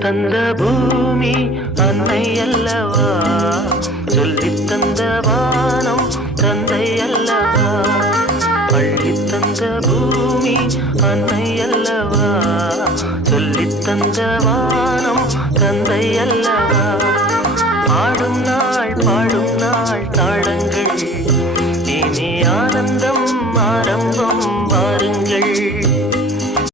தந்த பூமி அன்னை அல்லவா, சொல்லித் தந்த வானம் தந்தை அல்லவா. அள்ளித் தந்த பூமி அன்னை அல்லவா, சொல்லித் தந்த வானம் தந்தை அல்லவா.